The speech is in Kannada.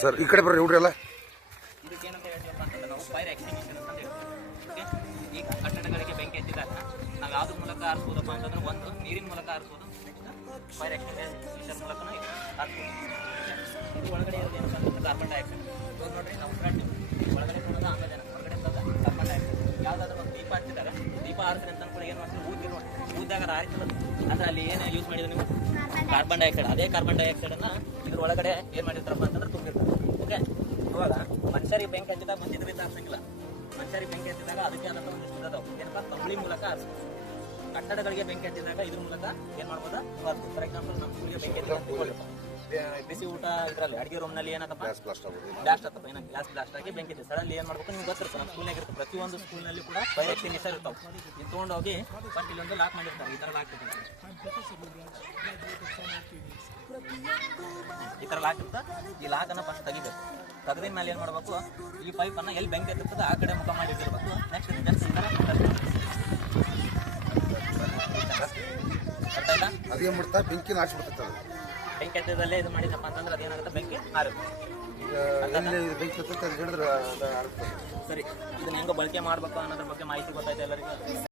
ಸರ್ ಈ ಕಡೆ ಬರ್ರಿ ಹುಡ್ರಿ ಎಲ್ಲ. ಇದಕ್ಕೆ ಏನಂತ ಹೇಳ್ತೀವಪ್ಪ ಅಂತಂದ್ರೆ ನಾವು ಫೈರ್ ಎಕ್ಸ್ಟಿಂಗ್ವಿಷರ್ ಅಂತ ಹೇಳ್ತೀವಿ. ಓಕೆ, ಈಗ ಕಟ್ಟಡಗಳಿಗೆ ಬೆಂಕಿ ಹಚ್ಚಿದಾಗ ನಾವು ಯಾವ್ದ್ರ ಮೂಲಕ ಆರಿಸ್ಬೋದಪ್ಪ ಅಂತಂದ್ರೆ ಒಂದು ನೀರಿನ ಮೂಲಕ ಆರಿಸ್ಬೋದು, ನೆಕ್ಸ್ಟ್ ಫೈರ್ ಎಕ್ಸ್ಟಿಂಗ್ವಿಷರ್ ಮೂಲಕ ಆರಿಸ್ಬೋದು. ಇದು ಒಳಗಡೆ ಇರೋದು ಏನಪ್ಪ ಅಂತಂದ್ರೆ ಕಾರ್ಬನ್ ಡೈಆಕ್ಸೈಡ್. ಇವಾಗ ನೋಡ್ರಿ ನಾವು ಉಸಿರಾಡ್ತೀವಿ, ಒಳಗಡೆ ಬರೋದು ಆಮ್ಲಜನಕ, ಹೊರಗಡೆ ಬರೋದು ಕಾರ್ಬನ್ ಡೈಆಕ್ಸೈಡ್. ಯಾವುದಾದ್ರೂ ಒಂದು ದೀಪ ಹಚ್ಚಿದಾಗ ದೀಪ ಆರಿಸ್ರಿ ಅಂತ ಕೂಡ ಏನು ಮಾಡ್ತೀವಿ, ಊದಿ ನೋಡಿ, ಊದಿದಾಗ ಆರಿಸಲ್ಲ ಅಂದ್ರೆ ಅಲ್ಲಿ ಏನು ಯೂಸ್ ಮಾಡಿದ್ರೆ ನೀವು ಕಾರ್ಬನ್ ಡೈಆಕ್ಸೈಡ್. ಅದೇ ಕಾರ್ಬನ್ ಡೈಆಕ್ಸೈಡನ್ನು ಇದ್ರ ಒಳಗಡೆ ಏನು ಮಾಡಿರ್ತಾರಪ್ಪ ಅಂತಂದ್ರೆ ತುಂಬಿರ್ತಾರೆ. ಓಕೆ, ಇವಾಗ ಮನುಷ್ಯರಿಗೆ ಬೆಂಕಿ ಹಚ್ಚಿದಾಗ ಮತ್ತೆ ಇದರಿಂದ ಆರಿಸಂಗಿಲ್ಲ. ಮನುಷ್ಯರಿಗೆ ಬೆಂಕಿ ಹಚ್ಚಿದಾಗ ಅದಕ್ಕೆ ಆದಂಥ ಒಂದಿಷ್ಟು ಇದಾವೆ, ಏನಪ್ಪ ಕಂಬಳಿ ಮೂಲಕ ಆರಿಸ್ಬೋದು. ಕಟ್ಟಡಗಳಿಗೆ ಬೆಂಕಿ ಹಚ್ಚಿದಾಗ ಇದ್ರ ಮೂಲಕ ಏನು ಮಾಡ್ಬೋದಾ ಆರಿಸ್ಬೋದು. ಫಾರ್ ಎಕ್ಸಾಂಪಲ್ ನಮ್ಮ ಸ್ಕೂಲಿಗೆ ಬೆಂಕಿ ಹಚ್ಚಿದಾಗ ಬಿಸಿ ಊಟ ಇದರಲ್ಲಿ ಅಡುಗೆ ರೂಮ್ನಲ್ಲಿ ಏನಾಗಪ್ಪ ಬ್ಲಾಸ್ಟ್ ಆಗ್ತದೆ, ಏನೋ ಗ್ಯಾಸ್ ಬ್ಲಾಸ್ಟ್ ಆಗಿ ಬೆಂಕಿ ಹಚ್ಚಿ ಸಡನ್ಲಿ ಏನು ಮಾಡ್ಬೇಕು ನಿಮ್ಗೆ ಗೊತ್ತಿರುತ್ತೆ. ನಮ್ಮ ಸ್ಕೂಲ್ನಾಗ ಇರುತ್ತೆ, ಪ್ರತಿಯೊಂದು ಸ್ಕೂಲ್ನಲ್ಲಿ ಕೂಡ ಫೈರ್ ಎಕ್ಸ್ಟಿಂಗ್ವಿಷರ್ ಇರ್ತಾವೆ. ಇದು ತೊಗೊಂಡು ಹೋಗಿ ಫಸ್ಟ್ ಇಲ್ಲೊಂದು ಲಾಕ್ ಮಾಡಿರ್ತಾರೆ, ಈ ಥರ ಲಾಕ್ ಇರ್ತದೆ, ಈ ಥರ ಲಾಕ್ ಇರುತ್ತೆ. ಈ ಲಾಕನ್ನು ಫಸ್ಟ್ ತೆಗಿಬೇಕು. ತೆಗೆದಿನ ಮೇಲೆ ಏನು ಮಾಡಬೇಕು, ಈ ಪೈಪನ್ನು ಎಲ್ಲಿ ಬೆಂಕಿ ಹತ್ತಿರ್ತದೆ ಆ ಕಡೆ ಮುಖ ಮಾಡಿ ಇಟ್ಟಿರ್ಬೇಕು. ನೆಕ್ಸ್ಟ್ ಜಸ್ಟ್ ಈ ಥರ ಅರ್ಥ ಆಯ್ತಾ? ಅದೇನು ಮಾಡ್ತಾ ಬೆಂಕಿ ನಾಚಿಬಿಡ್ತದೆ. ಬೆಂಕಿ ಹತ್ತಿರದಲ್ಲೇ ಇದು ಮಾಡಿದಪ್ಪ ಅಂತಂದ್ರೆ ಅದೇನಾಗುತ್ತೆ, ಬೆಂಕಿ ಹಾರುತ್ತೆ. ಬೆಂಕಿ ಹತ್ತಿದ್ರೆ ಅದು ಹಿಡಿದ್ರೆ ಸರಿ, ಇದನ್ನ ಹೆಂಗೆ ಬಳಕೆ ಮಾಡಬೇಕು ಅನ್ನೋದ್ರ ಬಗ್ಗೆ ಮಾಹಿತಿ ಗೊತ್ತಾಯ್ತು ಎಲ್ಲರಿಗೂ.